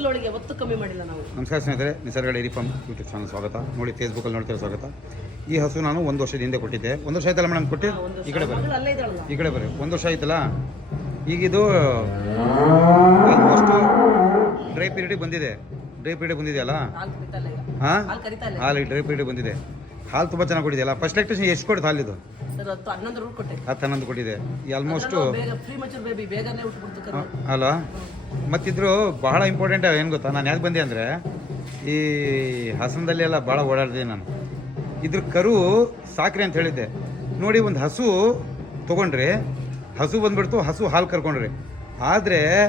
ಮೂಗ್ಲೊಳಗೆ ಒತ್ತು ಕಮ್ಮಿ ಮಾಡಿಲ್ಲ ನಾವು. ನಮಸ್ಕಾರ ಸ್ನೇಹಿತರೆ Nisarga dairy farm YouTube channel ಸ್ವಾಗತ. ನೋಡಿ ಫೇಸ್ಬುಕ್ಕಲ್ಲಿ ನೋಡ್ತೀರ ಸ್ವಾಗತ. ಈ ಹಸು ನಾನು ಒಂದು ವರ್ಷದ ಹಿಂದೆ ಕೊಟ್ಟಿದ್ದೆ. ಒಂದು ವರ್ಷ ಆಯ್ತಲ್ಲ ಮೇಡಮ್ ಕೊಟ್ಟು? ಈ ಕಡೆ ಬರ್ರಿ. ಅಲ್ಲೇ ಇದ್ದಾಳಲ್ಲ. ಈ ಕಡೆ ಬರ್ರಿ. ಒಂದು ವರ್ಷ ಆಯ್ತಲ್ಲ? ಈಗಿದು ಆಲ್ಮೋಸ್ಟ್ ಡ್ರೈ ಪೀರಿಯಡ್ ಬಂದಿದೆ. ಡ್ರೈ ಪೀರಿಯಡ್ ಬಂದಿದೆಯಲ್ಲ ಹಾಲು ಕರಿತಾ ಇಲ್ಲ ಈಗ. ಹಾಂ? ಹಾಲು ಕರಿತಾ ಇಲ್ಲ ಹಾಲು ಡ್ರೈ ಪೀರಿಯಡ್ ಬಂದಿದೆ. ಹಾಲು ತುಂಬ ಚೆನ್ನಾಗಿ ಕೊಟ್ಟಿದೆಯಲ್ಲ ಫಸ್ಟ್ ಎಲೆಕ್ಟ್ರಿಷನ್ ಎಷ್ಟು ಕೊಡ್ತು ಹಾಲಿದು ಸರ್ ಹತ್ತು ಹನ್ನೊಂದು ರೂಪಾಯಿ ಕೊಟ್ಟೆ. ಹತ್ತು ಹನ್ನೊಂದು ಕೊಟ್ಟಿದೆ. ಈ ಆಲ್ಮೋಸ್ಟು ಬೇಗ ಫ್ರೀ ಮಚೂರ್ ಬೇಬಿ ಬೇಗನೆ ಉಟ್ಬಿಡ್ತು ಕರು. ಅಲ್ಲ? ಮತ್ತಿದ್ರು ಬಹಳ ಇಂಪಾರ್ಟೆಂಟ್ ಏನು ಗೊತ್ತಾ? ನಾನು ಯಾಕೆ ಬಂದೆ ಅಂದರೆ, ಈ ಹಾಸನದಲ್ಲಿ ಎಲ್ಲ ಭಾಳ ಓಡಾಡಿದೆ ನಾನು. ಇದ್ರ ಕರು ಸಾಕ್ರಿ ಅಂತ ಹೇಳಿದ್ದೆ. ನೋಡಿ, ಒಂದು ಹಸು ತೊಗೊಂಡ್ರಿ, ಹಸು ಬಂದ್ಬಿಡ್ತು, ಹಸು ಹಾಲು ಕರ್ಕೊಂಡ್ರಿ. ಆದರೆ,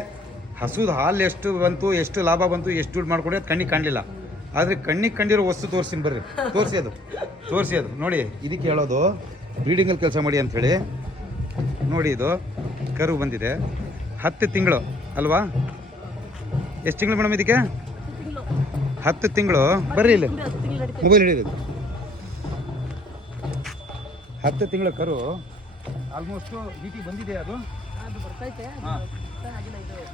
ಹಸುದ ಹಾಲು ಎಷ್ಟು ಬಂತು, ಎಷ್ಟು ಲಾಭ ಬಂತು, ಎಷ್ಟು ದುಡ್ಡು ಮಾಡ್ಕೊಂಡ್ರೆ ಕಣ್ಣಿಗೆ ಕಾಣಲಿಲ್ಲ. ಆದರೆ ಕಣ್ಣಿಗೆ ಕಂಡಿರೋ ವಸ್ತು ತೋರಿಸ್ತೀನಿ ಬರ್ರಿ. ತೋರಿಸಿ ಅದು ತೋರಿಸಿ ಅದು. ನೋಡಿ, ಇದಕ್ಕೆ ಹೇಳೋದು ಬ್ರೀಡಿಂಗಲ್ಲಿ ಕೆಲಸ ಮಾಡಿ ಅಂಥೇಳಿ ನೋಡಿ ಇದು, ಕರು ಬಂದಿದೆ. ಹತ್ತು ತಿಂಗಳು ಅಲ್ವಾ? ಎಷ್ಟು ತಿಂಗಳು ಮೇಡಮ್ ಇದಕ್ಕೆ? ಹತ್ತು ತಿಂಗಳು. ಬರ್ರಿ ಇಲ್ಲಿ. ಮೊಬೈಲ್ ಹಿಡಿಯೋದು. ಹತ್ತು ತಿಂಗಳ ಕರು. ಆಲ್ಮೋಸ್ಟ್ ನೀಟಿಗೆ ಬಂದಿದೆ ಅದು? ಹಾ.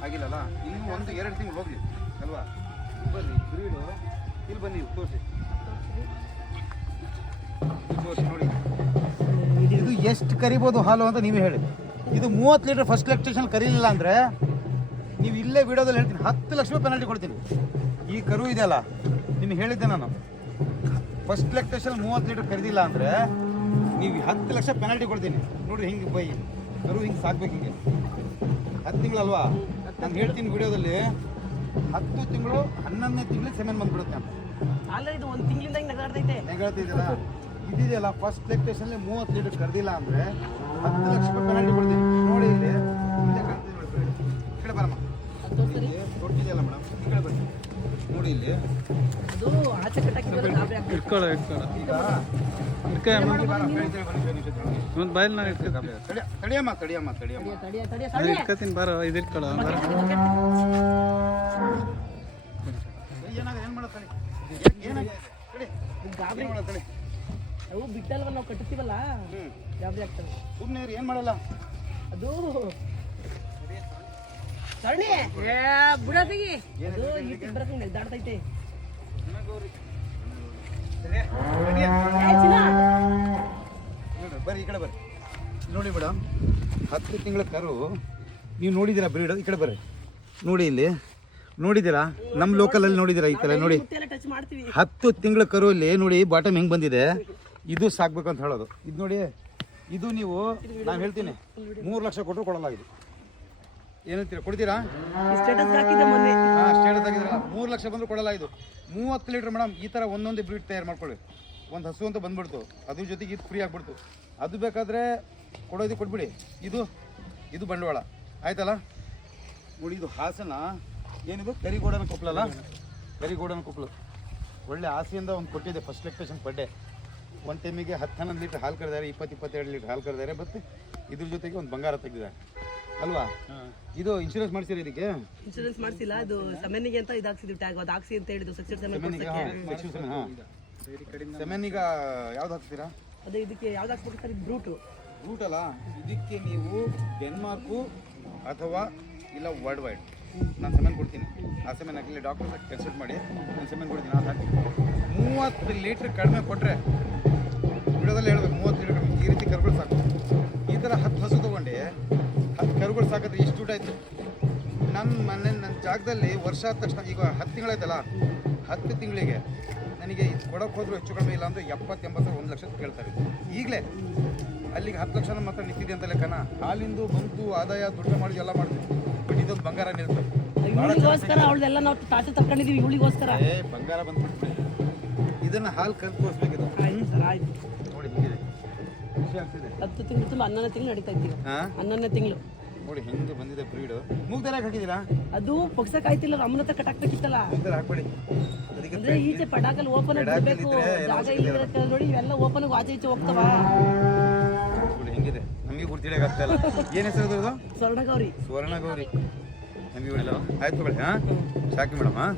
ಆಗಿಲ್ಲಲ್ಲ ಇನ್ನು ಒಂದು ಎರಡು ತಿಂಗಳು ಹೋಗ್ಲಿ ಅಲ್ವಾ? ಬನ್ನಿ ಬ್ರೀಡು ಇಲ್ಲಿ ಬನ್ನಿ ತೋರಿಸಿ. ತೋರಿಸಿ ನೋಡಿ. ಇದು ಎಷ್ಟು ಕರಿಬೋದು ಹಾಲು ಅಂತ ನೀವೇ ಹೇಳಿ. ಇದು ಮೂವತ್ತು ಲೀಟರ್ ಫಸ್ಟ್ ಲೆಕ್ಟೇಷನ್ ಕರೀಲಿಲ್ಲ ಅಂದರೆ ನೀವು ಇಲ್ಲೇ ವಿಡಿಯೋದಲ್ಲಿ ಹೇಳ್ತೀನಿ ಹತ್ತು ಲಕ್ಷ ರೂಪಾಯಿ ಪೆನಾಲ್ಟಿ ಕೊಡ್ತೀನಿ. ಈ ಕರು ಇದೆಯಲ್ಲ ನಿಮ್ಗೆ ಹೇಳಿದ್ದೆ ನಾನು. ಫಸ್ಟ್ ಲೆಕ್ಟೇಷನ್ ಮೂವತ್ತು ಲೀಟರ್ ಕರೀದಿಲ್ಲ ಅಂದರೆ ನೀವು ಹತ್ತು ಲಕ್ಷ ಪೆನಾಲ್ಟಿ ಕೊಡ್ತೀನಿ. ನೋಡಿ ಹಿಂಗೆ ಬೈ ಕರು ಹಿಂಗೆ ಸಾಕ್ಬೇಕು ಹಿಂಗೆ. ಹತ್ತು ತಿಂಗಳಲ್ವಾ? ನಾನು ಹೇಳ್ತೀನಿ ವಿಡಿಯೋದಲ್ಲಿ ಹತ್ತು ತಿಂಗಳು ಹನ್ನೊಂದನೇ ತಿಂಗಳು ಸೆಮೆನ್ ಬಂದ್ಬಿಡುತ್ತೆ ಅಲ್ಲ ಇದು ಒಂದು ತಿಂಗಳಿಂದ ನಗಾಡ್ತೈತೆ. ಹೆಂಗೆ ಇದಿದೆಯಲ್ಲ ಫಸ್ಟ್ ಲೆಕ್ಟೇಷನ್ ಮೂವತ್ತು ಲೀಟರ್ ಕರೆದಿಲ್ಲ ಅಂದರೆ ಹತ್ತು ಲಕ್ಷ ರೂಪಾಯಿ ಪೆನಾಲ್ಟಿ ಕೊಡ್ತೀನಿ. ನೋಡಿ ಇಲ್ಲಿ ನೋಡಿ ಬಿಡಿ. ಈ ಕಡೆ ಬರಮ್ಮ. ಅದು ತೋರ್ಸರಿ ಇಲ್ಲಿ ದೊಡ್ಡದಿದೆಯಲ್ಲ ಮೇಡಮ್? ಈ ಕಡೆ ಬನ್ನಿ. ನೋಡಿ ಇಲ್ಲಿ. ಗಾಬರಿ ಇಟ್ಕೊಳ್ಳೋ ಇಟ್ಕೊಳ್ಳೋ. ಒಂದು ಬಾಯಿಲ್ ನಾನು ಇಟ್ಕೊತೀನಿ ತಡಿ- ತಡಿಯಮ್ಮ ತಡಿಯಮ್ಮ ತಡಿಯಮ್ಮ. ಇಟ್ಕೊತೀನಿ ಬಾರೋ ಇದು ಇಟ್ಕೊಳ್ಳೋ ಬಾರೋ. ಏನಾಗ ಏನು ಏನಾಗಿದೆ ತಡಿ. ಗಾಬರಿ. ಏನು ಮಾಡತ್ತಾನೆ ಅವು ಬಿಟ್ಟಲ್ವ ನಾವು ಕಟ್ಟುತ್ತೀವಲ್ಲ ಗಾಬರಿ ಆಗ್ತದೆ. ಸುಮ್ಮನೆ ಏನು ಮಾಡಲ್ಲ? ಅದು ಸರಣಿ ಏ ಬಿಡೋದಿಗೆ ಅದು ಈ ತಿಂಬರಕ್ಕೆ ಬರ್ರಿ ಈ ಕಡೆ ಬರ್ರಿ. ನೋಡಿ ಮೇಡಮ್ ಹತ್ತು ತಿಂಗಳ ಕರು ನೀವು ನೋಡಿದ್ದೀರಾ ಬ್ರೀಡ್ ಈ ಕಡೆ ಬರ್ರಿ. ನೋಡಿ ಇಲ್ಲಿ. ನೋಡಿದ್ದೀರಾ? ನಮ್ಮ ಲೋಕಲಲ್ಲಿ ನೋಡಿದ್ದೀರಾ ಈ ಥರ ನೋಡಿ. ಟಚ್ ಮಾಡ್ತೀವಿ. ಹತ್ತು ತಿಂಗಳ ಕರು ಇಲ್ಲಿ ನೋಡಿ ಬಾಟಮ್ ಹೆಂಗೆ ಬಂದಿದೆ. ಇದು ಸಾಕ್ಬೇಕು ಅಂತ ಹೇಳೋದು. ಇದು ನೋಡಿ ಇದು ನೀವು ನಾನು ಹೇಳ್ತೀನಿ. ಮೂರು ಲಕ್ಷ ಕೊಟ್ಟರು ಕೊಡಲ್ಲ ಇದು. ಏನಂತೀರಾ ಕೊಡ್ತೀರಾ? ಸ್ಟೇಟಸ್ ಹಾಕಿದ್ದೆ ಮೊನ್ನೆ. ಹಾಂ ಸ್ಟೇಟಸ್ ಆಗಿದ್ರಲ್ಲ ಮೂರು ಲಕ್ಷ ಬಂದರೂ ಕೊಡಲ್ಲ ಇದು. ಮೂವತ್ತು ಲೀಟ್ರ್ ಮೇಡಮ್ ಈ ಥರ ಒಂದೊಂದು ಬ್ರೀಡ್ ತಯಾರು ಮಾಡ್ಕೊಳ್ಳಿ. ಒಂದು ಹಸು ಅಂತ ಬಂದ್ಬಿಡ್ತು. ಅದ್ರ ಜೊತೆಗೆ ಇದು ಫ್ರೀ ಆಗಿಬಿಡ್ತು. ಅದು ಬೇಕಾದರೆ ಕೊಡೋದು ಕೊಟ್ಬಿಡಿ. ಇದು ಇದು ಬಂಡವಾಳ. ಆಯ್ತಲ್ಲ? ನೋಡಿ ಇದು ಹಾಸನ. ಏನಿದು? ಕರಿಗೋಡನ ಕೊಪ್ಪಲಲ್ಲ ಕರಿಗೋಡನ ಕೊಪ್ಪಲು ಒಳ್ಳೆ ಆಸೆಯಿಂದ ಒಂದು ಕೊಟ್ಟಿದೆ ಫಸ್ಟ್ ಲೆಕ್ಟೇಷನ್ ಪಡ್ಡೆ. ಒಂದು ಟೈಮಿಗೆ ಹತ್ತು ಹನ್ನೊಂದು ಲೀಟ್ರ್ ಹಾಲು ಕರೆದಾರೆ ಇಪ್ಪತ್ತು ಇಪ್ಪತ್ತೆರಡು ಲೀಟ್ರ್ ಹಾಲು ಕರೆದಾರೆ ಮತ್ತು ಇದ್ರ ಜೊತೆಗೆ ಒಂದು ಬಂಗಾರ ತೆಗೆದಿದ್ದಾರೆ. ಅಲ್ವಾ? ಇದು ಇನ್ಶೂರೆನ್ಸ್ ಮಾಡಿಸಿರಿ ಇದಕ್ಕೆ? ಇನ್ಶೂರೆನ್ಸ್ ಮಾಡಿಸಿಲ್ಲ ಅದು ಸೆಮೆನಿಗೆ ಅಂತ ಇದು ಹಾಕ್ಸಿದ್ವಿ ಟ್ಯಾಗ್ ಅದು ಹಾಕ್ಸಿ ಅಂತ ಹೇಳಿದ್ದು ಸಕ್ಸೆಸ್ ಸೆಮೆನ್ ಸೆಮೆನಿಗೆ ಯಾವ್ದು ಹಾಕ್ತೀರಾ ಅದೇ ಇದಕ್ಕೆ ಯಾವ್ದು ಹಾಕ್ಬೇಕು ಸರ್ ಬ್ರೂಟು ರೂಟ್ ಅಲ್ಲ? ಇದಕ್ಕೆ ನೀವು ಡೆನ್ಮಾರ್ಕು ಅಥವಾ ಇಲ್ಲ ವರ್ಲ್ಡ್ ವೈಡ್ ನಾನು ಸೆಮೆನ್ ಕೊಡ್ತೀನಿ. ಆ ಸೆಮೆನ್ ಹಾಕಲಿ ಡಾಕ್ಟರ್ ಕನ್ಸಲ್ಟ್ ಮಾಡಿ, ನಾನು ಸೆಮೆನ್ ಕೊಡ್ತೀನಿ, ಅದು ಹಾಕಿ. ಮೂವತ್ತು ಲೀಟ್ರ್ ಕಡಿಮೆ ಕೊಟ್ಟರೆ ಬಿಡೋದಲ್ಲಿ ಹೇಳ್ಬೇಕು, ಮೂವತ್ತು ಲೀಟ್ರ್ ಈ ರೀತಿ ಕರುಗಳು ಸಾಕು. ಈ ಥರ ಹತ್ತು ಹಸು ತೊಗೊಂಡು, ಹತ್ತು ಕರುಗಳು ಸಾಕಿದ್ರೆ ಎಷ್ಟು ಊಟ ಆಯಿತು. ನನ್ನ ಮನೆ ನನ್ನ ಜಾಗದಲ್ಲಿ ವರ್ಷ ಆದ ತಕ್ಷಣ, ಈಗ ಹತ್ತು ತಿಂಗಳಾಯ್ತಲ್ಲ, ಹತ್ತು ತಿಂಗಳಿಗೆ ನನಗೆ ಇದು ಕೊಡೋಕೆ ಹೋದ್ರು ಹೆಚ್ಚು ಕಡಿಮೆ ಇಲ್ಲ ಅಂದರೆ ಎಪ್ಪತ್ತು ಎಂಬತ್ತು ಸಾವಿರ ಒಂದು ಲಕ್ಷ ಕೇಳ್ತಾರೆ. ಈಗಲೇ ಅಲ್ಲಿಗೆ ಹತ್ತು ಲಕ್ಷನ ಮಾತ್ರ ನಿಂತಿದೆ ಅಂತ ಲೆಕ್ಕನ ಹಾಲಿಂದು ಬಂತು ಆದಾಯ ದುಡ್ಡು ಮಾಡಿ ಎಲ್ಲ ಮಾಡಿದ್ವಿ ಬಟ್ ಇದೊಂದು ಬಂಗಾರ ನಿಲ್ತು. ಇವಳಿಗೋಸ್ಕರ ಅವಳದೆಲ್ಲ ನಾವು ತಾಸೆ ತಕೊಂಡಿದೀವಿ ಇವಳಿಗೋಸ್ಕರ. ಏ ಬಂಗಾರ ಬಂದ್ಬಿಡ್ತು ಇದನ್ನು ಹಾಲು ಕರ್ದು ತೋರಿಸ್ಬೇಕಿದು ಆಯ್ತು ಆಯ್ತು. ನೋಡಿ ಹೀಗಿದೆ. ಖುಷಿ ಆಗ್ತಿದೆ. ಹತ್ತು ತಿಂಗಳು ಹನ್ನೊಂದನೇ ತಿಂಗಳು ನಡೀತಾ ಇದ್ದೀವಿ ಹಾಂ? ಹನ್ನೊಂದನೇ ತಿಂಗಳು. ನೋಡಿ ಹೆಂಗೆ ಬಂದಿದೆ ಬ್ರೀಡ್ ಮುಗ್ದೆಲ್ಲ ಹಾಕಿದ್ದೀರಾ? ಅದು ಪಕ್ಸಕ್ ಆಯ್ತಿಲ್ಲ ಅಮ್ಮನ ಹತ್ರ ಕಟ್ಟಾಕ್ಬೇಕಿತ್ತಲ್ಲ ಮೂಗ್ದಾರ ಹಾಕ್ಬೇಡಿ. ಅಂದ್ರೆ ಈಚೆ ಪಟಾಕಲ್ಲಿ ಓಪನ್ ಏನೋ ಜಾಗ ಇಲ್ಲದ ನೋಡಿ ಇವೆಲ್ಲ ಓಪನ್ ಆಚೆ ಈಚೆ ಹೋಗ್ತಾವ? ನೋಡಿ ಹೆಂಗಿದೆ. ನಮಗೆ ಗುರ್ತಿಡಕ್ ಆಗ್ತಾ ಇಲ್ಲ. ಏನ್ ಹೆಸರು ಅದ್ರದ್ದು ಸ್ವರ್ಣಗೌರಿ. ಸ್ವರ್ಣಗೌರಿ. ನಮಗೆ ಆಯ್ತು ತಗೊಳ್ಳಿ ಹಾ? ಸಾಕಿ ಮೇಡಮ್ ಹಾಂ?